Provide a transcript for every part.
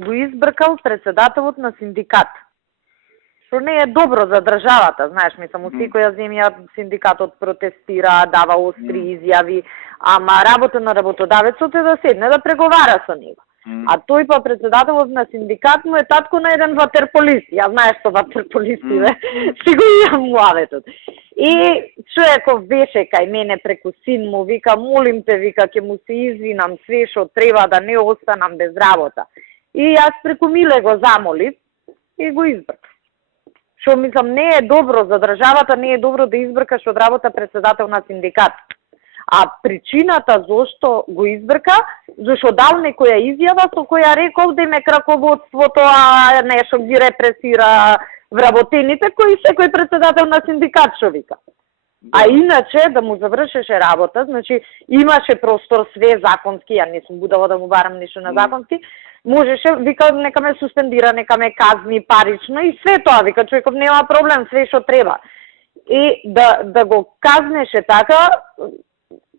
го избркал председателот на синдикат. Што не е добро за државата, знаеш, мислам, у секоја земја синдикатот протестира, дава остри изјави, ама работа на работодавецот е да седне да преговара со него. А тој па председателот на синдикат му е татко на еден ватерполист. Ја знаеш што ватерполисти, си го имам муаветот. И човеков беше кај мене преку син му, вика, молим те, вика, ќе му се извинам све што треба да не останам без работа. И јас преку Миле го замолив и го избркав. Што мислам, не е добро за државата, не е добро да избркаш од работа председател на синдикат. А причината зошто го избрка, зашто дал некоја изјава со која рекол да ме краководството, а нешто ги репресира вработените, кои секој председател на синдикат што вика. А иначе, да му завршеше работа, значи имаше простор све законски, ја не сум будала да му барам ништо на законски, можеше, вика, нека ме суспендира, нека ме казни парично и све тоа, вика, човеков нема проблем, све што треба. И да го казнеше така,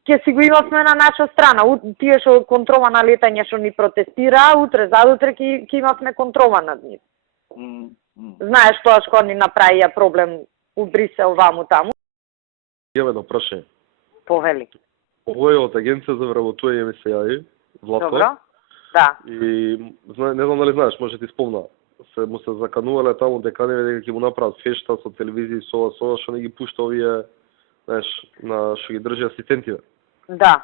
ќе си го имавме на наша страна. Тие што контрола на летање што ни протестира, утре задутре ќе имавме контрола над нив. Знаеш тоа што ни направија проблем у Брисел, ваму таму? Имам едно прашање. Повели. Овој од агенција за вработување ми се јави, Злато. Добро. Да. И не знам дали знаеш, може ти спомна, му се заканувале таму деканеве дека ќе му направат фешта со телевизија со ова што не ги пушта овие, знаеш, на што ги држи асистентите. Да.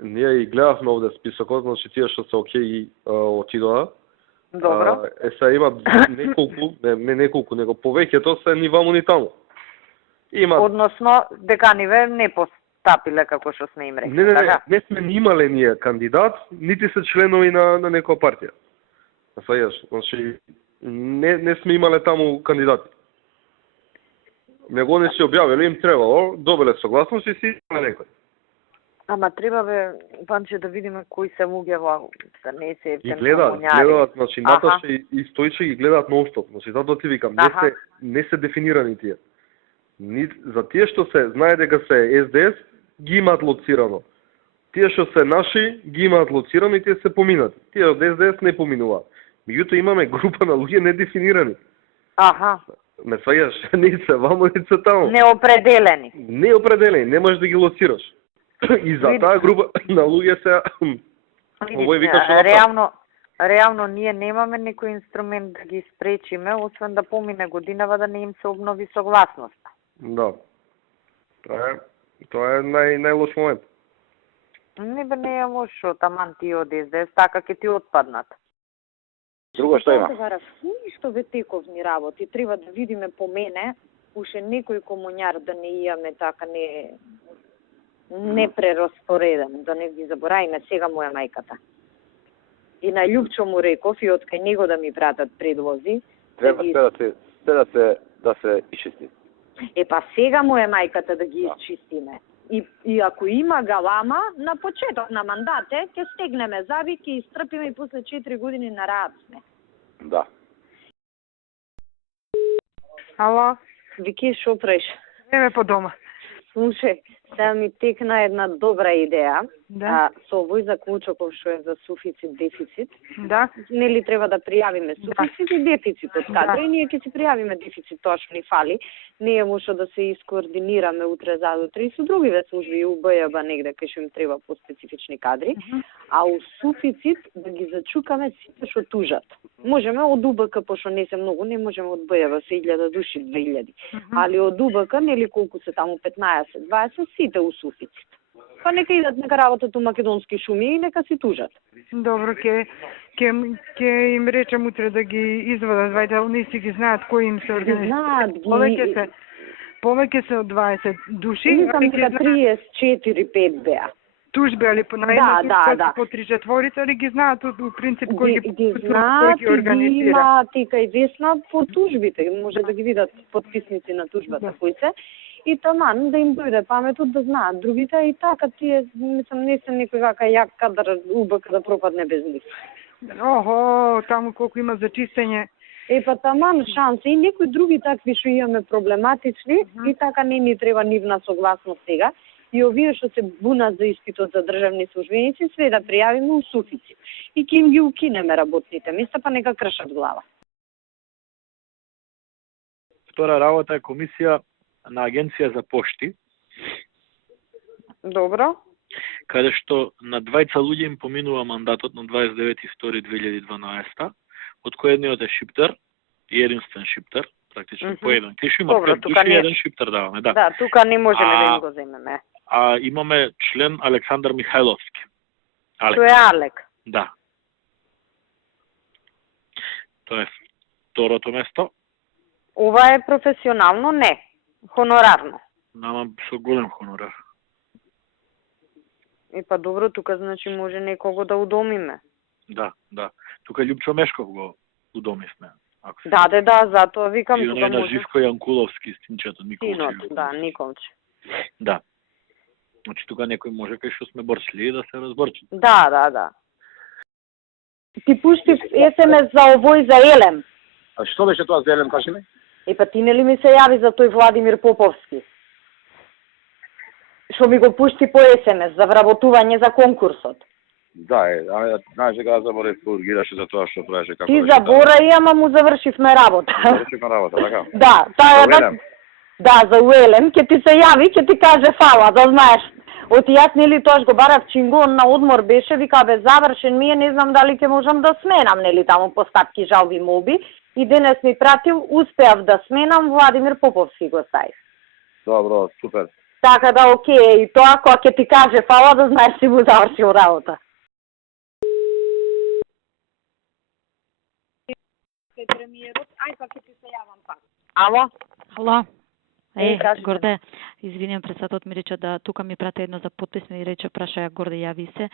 Ние и гледавме овде списокот, значи тие што се окей отидоа. Добро. Сега има неколку, не неколку, него повеќето се ни ваму ни таму. Има... Односно, деканиве не постапиле како што сме им рекли. Не сме ни имале ние кандидат, нити се членови на некоја партија. Значи, не сме имале таму кандидати. Него не си објавиле, им требало, добиле согласност и си имале некој. Ама треба бе, Панче, да видиме кои се луѓе во да не се ефтен гледаат, значи Наташа и Стојче ги гледаат нонстоп. Значи затоа ти викам, не се дефинирани тие. За тие што се знае дека се СДС, ги имаат лоцирано. Тие што се наши, ги имаат лоцирано и тие се поминати. Тие од СДС не поминуваат. Меѓутоа имаме група на луѓе недефинирани. Ме сваѓаш, не се вамо, не се таму. Неопределени. Неопределени, не можеш да ги лоцираш. И за таа група на луѓе се овој вика што реално ние немаме некој инструмент да ги спречиме, освен да помине годинава да не им се обнови согласноста. Да. Тоа е најлош момент. Не е лошо, таман ти од СДС, така ќе ти отпаднат. Друго што има? Ништо ве тековни работи, треба да видиме по мене, уште некој комуњар да не имаме така не прероспореден, да не ги заборавиме, сега му е мајката. И на Љупчо му реков и од кај него да ми пратат предлози. Треба да се исчисти. Па сега му е мајката да ги исчистиме. И ако има галама, на почеток на мандате, ќе стегнеме заби, ќе истрпиме и после 4 години на рад сме. Да. Ало? Вики, шо преш? Еме по дома. Слушај, сега ми текна една добра идеја. Да. Со овој заклучоков што е за суфицит, дефицит. Да. Нели треба да пријавиме суфицит и дефицит од каде. И ние ќе си пријавиме дефицит, тоа што ни фали. Не е мошо да се искоординираме утре задутре и со другиве служби и у БЈБ негде кај што им треба по специфични кадри. А у суфицит да ги зачукаме сите што тужат. Можеме од УБК, пошто не се многу, не можеме од БЈБ се 1000 души, 2000. Али од УБК, нели колку се таму 15, 20, сите у суфицит. Па нека идат, нека работат у македонски шуми и нека си тужат. Добро, ќе им речем утре да ги извадат, вајде, не си ги знаат кои им се организираат. Повеќе се од 20 души. Мислам дека 34-5 беа. Тужби, али по најна по 3-4, али ги знаат у принцип кој ги знаат и ги има тика и Весна по тужбите. Може да ги видат подписници на тужбата кои се. И таман да им дојде паметот да знаат другите и така тие, мислам, не се некој кака јак кадар УБК да пропадне без нив. Охо, таму колку има за чистење. Па таман шанси и некои други такви што имаме проблематични и така не ни треба нивна согласност сега. и овие што се бунат за испитот за државни службеници, све да пријавиме у суфицит. И ќе им ги укинеме работните места, па нека кршат глава. Втора работа е комисија на Агенција за пошти, Добро. каде што на двајца луѓе им поминува мандатот на 29.2.2012, од кој едниот е шиптар и единствен шиптар, практично по еден. Тиши има Добро, 5 тука души и не- еден шиптар даваме, да. Да, тука не можеме да им го земеме. А имаме член Александар Михајловски. Тој е Алек. Да. Тоа е второто место. Ова е професионално, не. Хонорарно. Нама со голем хонорар. И па добро, тука значи може некого да удомиме. Да, да. Тука Љупчо Мешков го удомивме. Ако се... Да, затоа викам И тука оној на може. Живко Јанкуловски, стинчето, Николче. Синот, да, Николче. Да. Значи тука некој може кај што сме борчливи да се разборчи. Да. Ти пушти СМС за овој за Елем. А што беше тоа за Елем, кажи ми? И па ти нели ми се јави за тој Владимир Поповски? Што ми го пушти по СМС за вработување за конкурсот. Да, знаеш дека аз заборев кој ургираше за тоа што правеше како. Ти заборави, ама му завршивме работа. Завршивме работа, така? Да, таа За Елем. Да, за Уелем, ќе ти се јави, ќе ти каже фала, да знаеш. Оти јас нели тоаш го барав чинго, он на одмор беше, вика бе завршен ми е, не знам дали ќе можам да сменам, нели таму постапки, жалби, молби. И денес ми пратил, успеав да сменам, Владимир Поповски го стави. Добро, супер. Така да окей, и тоа кога ќе ти каже фала, да знаеш си му завршил работа. Премиерот, ај па ќе ти се јавам пак. Ало? Ало. кажете. Горде, извинувам, председателот ми рече да тука ми прате едно за подпис, ми рече праша ја Горде јави се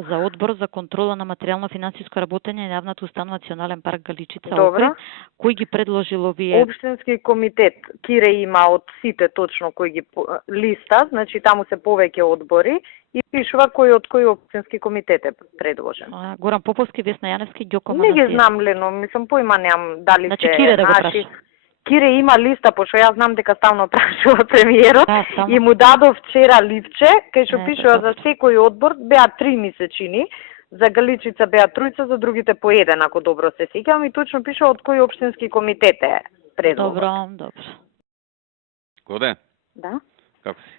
за одбор за контрола на материјално-финансиско работење на јавната установа Национален парк Галичица. Добро. Кој ги предложил овие? Општински комитет Кире има од сите точно кој ги листа, значи таму се повеќе одбори и пишува кој од кој општински комитет е предложен. Горан Поповски, Весна Јаневски, Ѓоко Не ги Манасиев. знам Лено, мислам појма немам дали Значи, се Кире да го наши. праша. Кире има листа, пошто јас знам дека стално прашува премиерот Да, само. и му дадов вчера ливче, кај што Не, пишува така. за секој одбор, беа 3 месечини, за Галичица беа 3, за другите по 1, ако добро се сеќавам, и точно пишува од кој општински комитет е предлогот. Добро. Годе, Да? како си?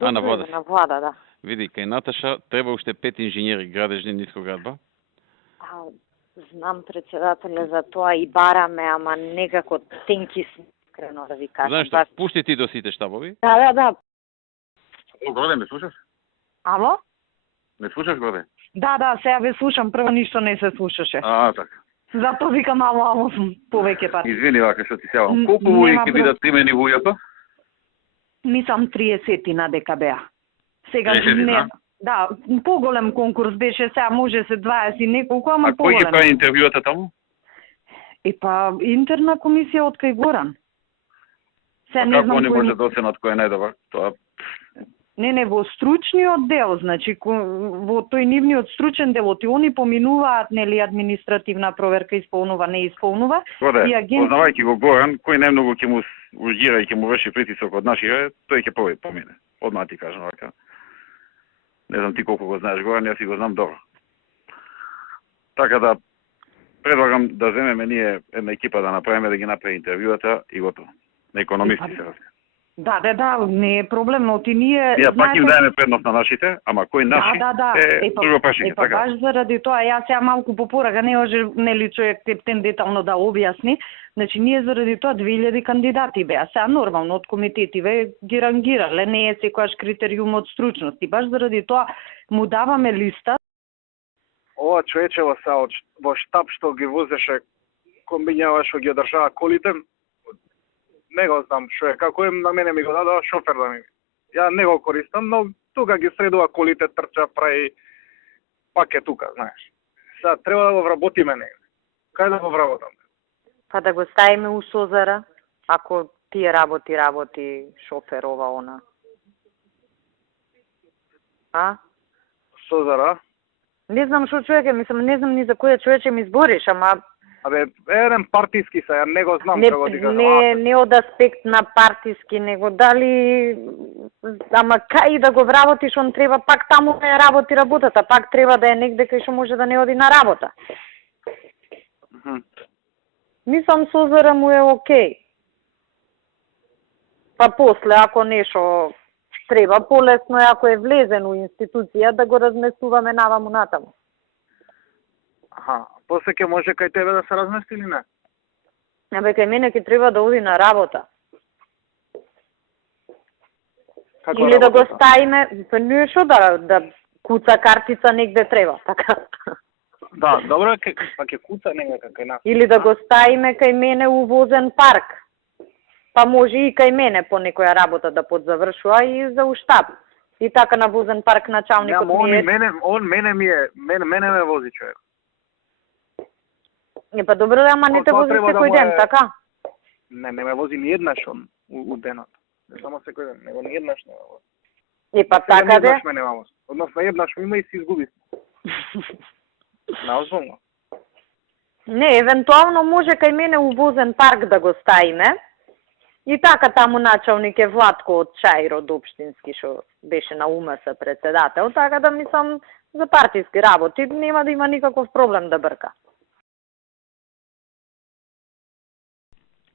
На вода си. На влада, да. Види, кај Наташа треба уште 5 инженери градежни нискоградба. Знам председателе за тоа и бараме, ама некако тенки сме, искрено да ви кажам. Знаеш што, пушти ти до сите штабови. Да. Годе, ме слушаш? Ало? Ме слушаш, Годе? Да, сега ве слушам, прво ништо не се слушаше. Така. Затоа викам ало повеќе пат. Извини, вака што ти севам. М, Колку нема луѓе ќе проблем. бидат примени во УЈП? Мислам 30 на ДКБ. Сега 30, не. да? Да, поголем конкурс беше, сега може се 20 и неколку, ама А кој ги поголем. прави интервјуата таму? Па интерна комисија од кај Горан. Се не Како знам они кој... може да оценат кој е најдобар? Тоа Не, во стручниот дел, значи во тој нивниот стручен дел, оти они поминуваат нели административна проверка исполнува, не исполнува. Годе, И аген- познавајќи го Горан, кој најмногу ќе му ургира и ќе му врши притисок од нашите, тој ќе помине. Одма ти кажам вака. Не знам ти колку го знаеш Горан, јас си го знам добро. Така да предлагам да земеме ние една екипа да направиме да ги направи интервјуата и готово. На економисти се разка. Да, не е проблем, но ти ние Ние пак им даеме предност на нашите, ама кој наши Да. е друго прашање, па така? баш заради тоа, јас сега малку по порага не може нели човек тептен детално да објасни. Значи ние заради тоа 2000 кандидати беа. Сега нормално од комитетиве ги рангирале, не е секојаш критериум од стручност. И баш заради тоа му даваме листа. Ова човечево са во штаб што ги возеше комбињава што ги одржава колите, не го знам што е, како е на мене ми го дадоа шофер да ми. Ја не го користам, но тука ги средува колите, трча, прави пак е тука, знаеш. Сега треба да го вработиме негде. Кај да го вработам? Па да го ставиме у Созара, ако тие работи шофер ова она. Созара? Не знам што човек е, мислам, не знам ни за кој човече ми збориш, ама Абе, еден партиски се, ја не го знам Не, како ти кажам. не од аспект на партиски, него дали, ама кај да го вработиш, он треба пак таму да ја работи работата, пак треба да е негде кај што може да не оди на работа. Мислам, созора му е окей. Па после, ако нешо треба, полесно е ако е влезен у институција да го разместуваме наваму натаму. Аха, после ќе може кај тебе да се размести или не? Абе, кај мене ќе треба да оди на работа. Како Или да го работата? ставиме, па не шо да куца картица негде треба, така. Да, добро, па ќе куца некака кај нас. Или да го ставиме кај мене у возен парк. Па може и кај мене по некоја работа да подзавршува и за уштаб. И така на возен парк началникот он ми е... мене ме вози човек. Па добро да, ама не те Тоа вози треба да секој му ден, е- така? Не ме вози ни еднаш он у денот. Не само секој ден, него ни еднаш не ме вози. Па Сега така ни де. еднаш ме нема вози. Односно еднаш ме има и си изгуби. Наозбилно. Не, евентуално може кај мене у возен парк да го ставиме. И така таму началник е Владко од Чаир од Општински, што беше на УМС председател, така да мислам за партиски работи нема да има никаков проблем да брка.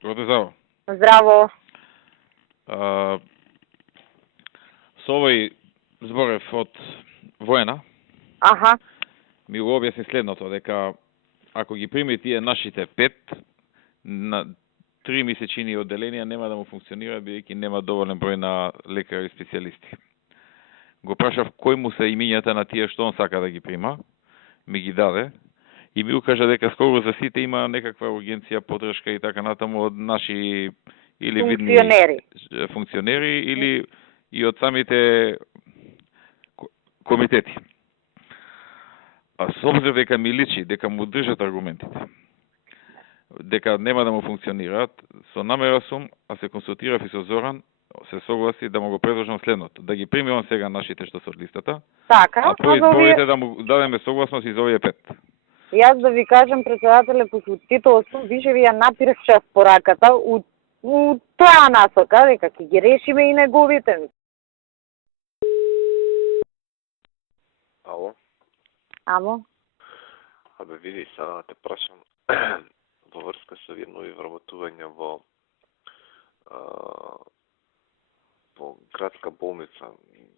Добро заво. Здраво. Со овој зборев од воена, Аха. ми го објасни следното, дека ако ги прими тие нашите 5, на 3 месечини одделенија нема да му функционира, бидејќи нема доволен број на лекари и специјалисти. Го прашав кој му се имињата на тие што он сака да ги прима, ми ги даде, и ми укажа дека скоро за сите има некаква ургенција, подршка и така натаму од наши или видни функционери или и од самите комитети. А со обзир дека ми личи, дека му држат аргументите, дека нема да му функционираат, со намера сум, а се консултирав и со Зоран, се согласи да му го предложам следното, да ги прими он сега нашите што се од листата, Така, а по изборите да му дадеме согласност и за овие 5. Јас да ви кажам, председателе, посетител сум, више ви ја напирав час пораката у тоа насока, дека ќе ги решиме и неговите. Ало? Ало? Абе, види, сега да те прашам во врска со едно вработување во градска болница.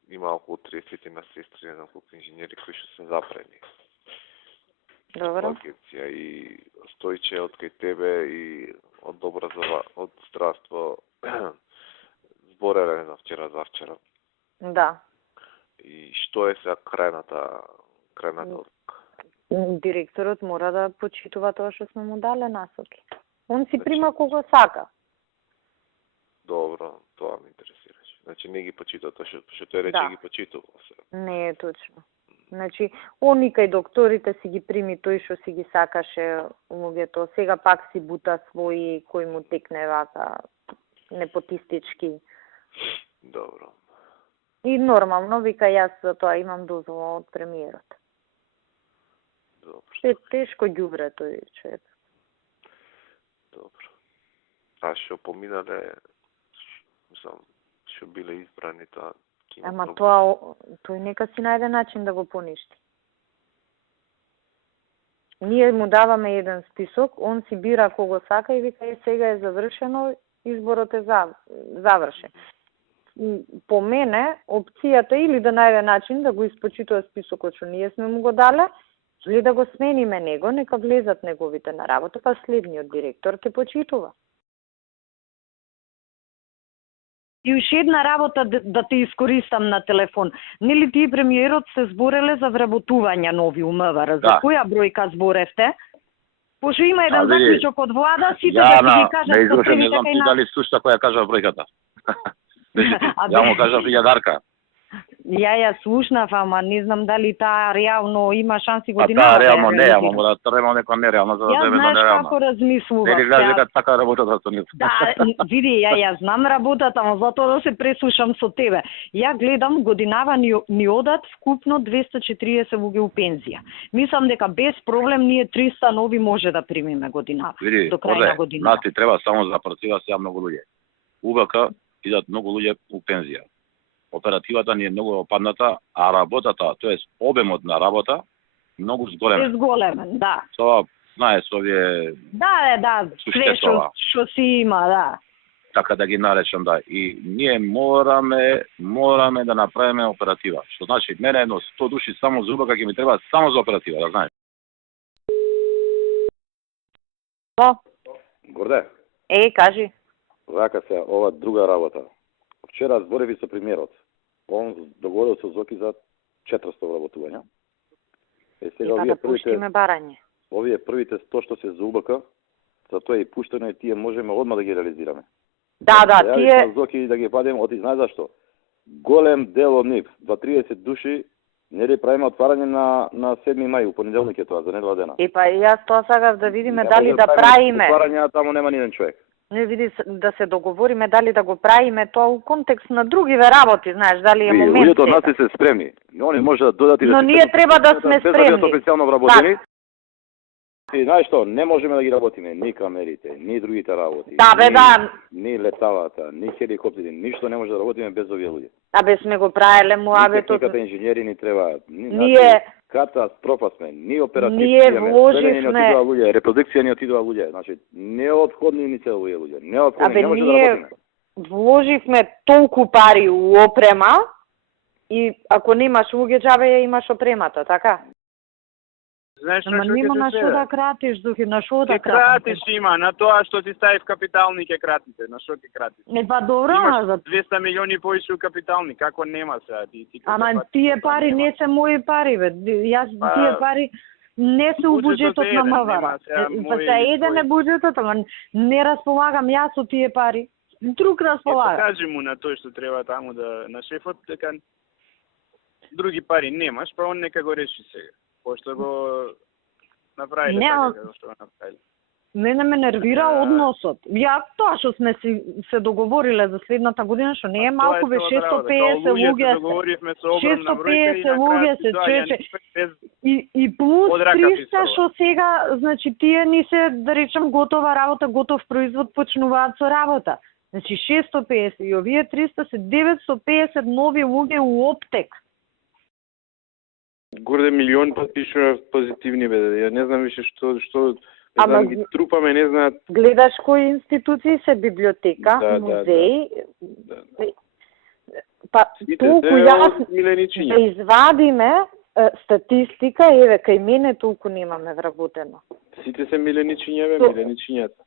Има околу 30 на сестри, на колку инженери кои што се запрени. Добро. Агенција и Стојче од кај тебе и од Добра од здравство збореле на завчера. Да. И што е сега крајната одлука? Директорот мора да почитува тоа што сме му дале насоки. Он си прима кого сака. Добро, тоа ме интересираше. Значи не ги почитува тоа што тој рече Да. ги почитува. Не е точно. Значи, они кај докторите си ги прими тој што си ги сакаше луѓето. Сега пак си бута своји кои му текне вака непотистички. Добро. И нормално, вика, јас за тоа имам дозвола од премиерот. Добро. Е тешко ѓубре тој човек. Добро. А што поминале, мислам, што биле избрани тоа? Ама тој нека си најде начин да го поништи. Ние му даваме еден список, он си бира кого сака и вика, сега е завршено, изборот е завршен. По мене, опцијата или да најде начин да го испочитува списокот што ние сме му го дале, или да го смениме него, нека влезат неговите на работа, па следниот директор ќе почитува. И уште една работа да те искористам на телефон. Нели ти и премиерот се збореле за вработување нови у МВР? За која бројка зборевте? Пошто има еден заклучок од влада, сите да ти ги кажат не знам ти дали слушта која кажа бројката. Ја му кажа 1000. Ја слушнав, ама не знам дали таа реално има шанси Па годинава. таа реално не, ама мора да требаме некоја нереална за да Ја тебе на знаеш нереална. како размислував. Нели гледаш дека така работата со нив. Да, види, ја знам работата, ама затоа да се преслушам со тебе. Ја гледам годинава ни одат вкупно 240 луѓе у пензија. Мислам дека без проблем ние 300 нови може да примиме годинава. Види, до крај на годината. нас ти треба само за оператива се многу луѓе. УВК идат многу луѓе у пензија. Оперативата ни е многу опадната, а работата, тоест обемот на работа, многу зголемен. Зголемен, да. Тоа, знаеш, овие Да, све што си има, да. така да ги наречам, да. И ние мораме да направиме оператива. Што значи, мене едно 100 души само за УБК ќе ми треба само за оператива, да знаеш. Горде, Кажи. вака се ова друга работа. Вчера зборев и со премиерот. Он договорил со Зоки за 400 вработувања. Сега Има да пуштиме барање. овие првите 100 што се за УБК, за тоа и пуштено и тие можеме одма да ги реализираме. Да, тие... Зоки да ги падем, оти знаеш зашто? Голем дел од нив, 20-30 души, нели правиме отварање на 7 мај, у понеделник е тоа, за недела дена. И па јас тоа сакав да видиме дали да правиме. Отварања таму нема ни еден човек. Не види да се договориме дали да го правиме тоа у контекст на другиве работи, знаеш, дали е момент. Луѓето од нас се спремни. Они може да додат и да. Но ние треба да сме спремни. Без официјално вработени. И знаеш што, не можеме да ги работиме ни камерите, ни другите работи. Да. Ни леталата, ни хеликоптери, ништо не може да работиме без овие луѓе. Сме го правеле муабетот. Техниката инженери ни треба. Ние катастрофа сме, ни оперативни. Ние вложивме луѓе, репродукција ни отидува луѓе, значи неопходни ни се овие луѓе. Неопходни, не може да работиме. Вложивме толку пари у опрема и ако немаш луѓе џабе ја имаш опремата, така? Знаеш Ама нема на што да кратиш, Зухи, на што да кратиш има, на тоа што ти стави в капитални ќе кратите, на што ќе кратиш? Па добро, имаш 200 милиони повеќе у капитални, како нема сега ти? Ама тие пари не се мои пари, бе. Јас тие пари не се у буџетот на МВР. Па се еден е буџетот, ама не располагам јас со тие пари. Друг располага. Кажи му на тој што треба таму да на шефот дека други пари немаш, па он нека го реши сега. Пошто го направиле така како што го направиле. Мене ме нервира односот. Ја тоа што сме се договориле за следната година, што не е малку, бе 650 луѓе. 650 луѓе се чече. И плюс 300 што сега, значи тие ни се, да речем, готова работа, готов производ почнуваат со работа. Значи 650 и овие 300 се 950 нови луѓе у оптек. Горде милион пат пишува позитивни бе. Ја не знам више што Ама ги трупаме, не знаат. Гледаш кои институции се библиотека, музеи. Па толку јас да извадиме статистика, еве кај мене толку немаме вработено. Сите се миленичиња бе, миленичињата.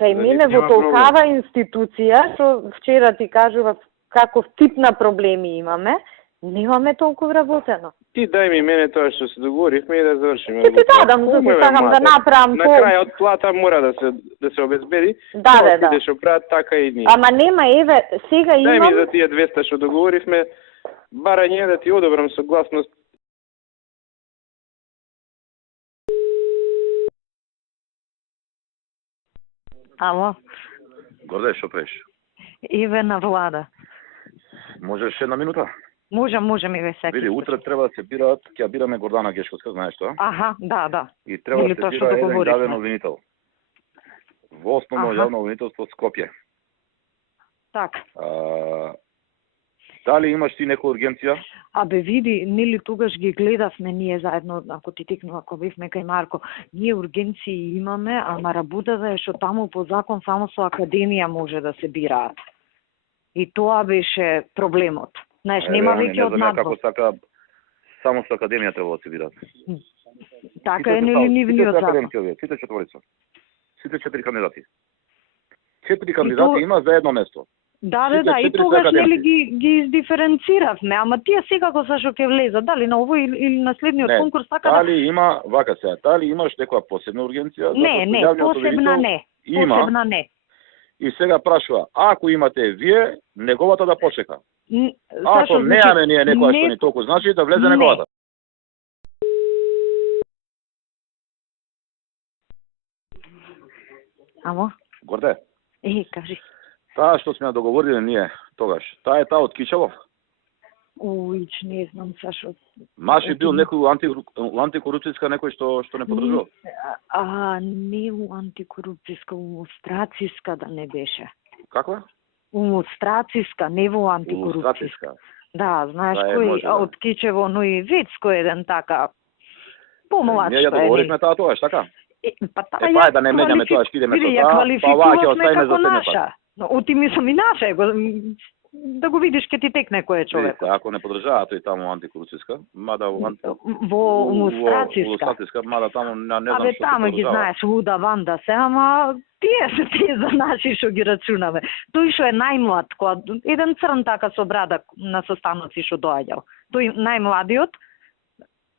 Кај мене во толкава институција, што вчера ти кажував каков тип на проблеми имаме, немаме толку вработено. Ти дај ми мене тоа што се договоривме и да завршиме. Ти дадам, сакам да направам на крајот плата мора да се обезбеди. Да. Ти што прават така и ние. Ама нема, еве, сега имам. Дај ми за тие 200 што договоривме, барање да ти одобрам согласност. Ало. Горде, што правиш? Еве на влада. Можеш една минута? Можем и ве секи. Види, утре треба да се бираат, ќе бираме Гордана Гешковска, знаеш тоа? Аха, да. И треба да се бира еден јавен обвинител. Во основно јавно обвинителство Скопје. Така. Дали имаш ти некоја ургенција? Абе види, нели тогаш ги гледавме ние заедно, ако ти текнува, ако бевме кај Марко, ние ургенции имаме, ама работата е што таму по закон само со академија може да се бираат. И тоа беше проблемот. Знаеш, нема веќе од надвор. Како сака, само со академија треба да се бираат. Така е нели нивниот закон. Сите четворица. Сите 4 кандидати. 4 кандидати има за едно место. Да, и тогаш нели ги издиференциравме, ама тие секако за што ќе влезат, дали на овој или на следниот конкурс, така да... Дали има, вака сега, дали имаш некоја посебна ургенција? Не, посебна не. Има. Посебна не. И сега прашува, ако имате вие, неговата да почека. Ако неаме ние некоја што ни толку значи, да влезе неговата. Ало? Горде, Кажи. таа што сме ја договориле ние тогаш, таа е таа од Кичелов. Уич, не знам, Сашо. Маши бил некој антикорупцијска некој што не подржува. Не у антикорупцијска, у страциска да не беше. Каква? У страциска, не во антикорупцијска. Да, знаеш кој од Кичево, но и Вецко еден така помлад што е. Ние ја договоривме таа тогаш, така? Па да не менјаме тоа, што идеме со ја таа, па оваа ќе оставиме за квалификувавме следен пат. Оти мислам и наша, да го видиш ке ти текне кој е човек. Ако не подржава тој таму антикорупцијска, мада во лустрациска, мада таму не знам што. Таму ги подржава. знаеш луда ванда се, ама тие се тие за наши што ги рачунаме. Тој што е најмлад, еден црн така со брада на состаноци што доаѓал. Тој најмладиот,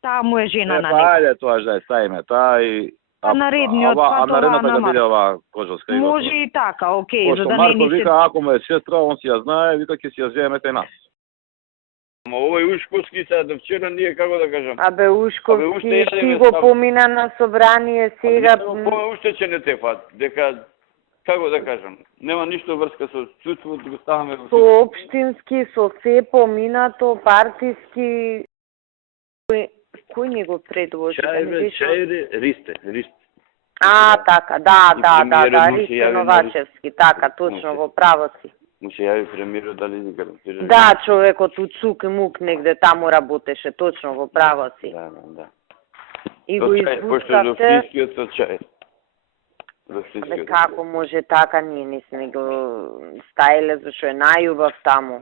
таа му е жена на него. Ајде тоа да ставиме, таа и наредниот, а наредната да биде оваа Кожовска. Може и така, окей, за да не Марко ни се... вика, ако му е сестра, он си ја знае, вика ќе си ја земеме те нас. Ама овој Ушковски са до вчера ние како да кажам. Абе Ушковски ти го помина на собрание сега. Уште ќе не те фат, дека како да кажам, нема ништо врска со чувството, го ставаме со општински, со се поминато, партиски. Кој ни го предложи? Чајре, Ристе. Така, да, Ристе Новачевски, така, точно, во право си. Му се јави премиерот дали ни гарантира. Да, човекот у Цук и Мук негде таму работеше, точно, во право си. Да. И го испускавте. Пошто Ловтинскиот со чај. Како може така, ние не сме го стаиле, зашто е најубав таму.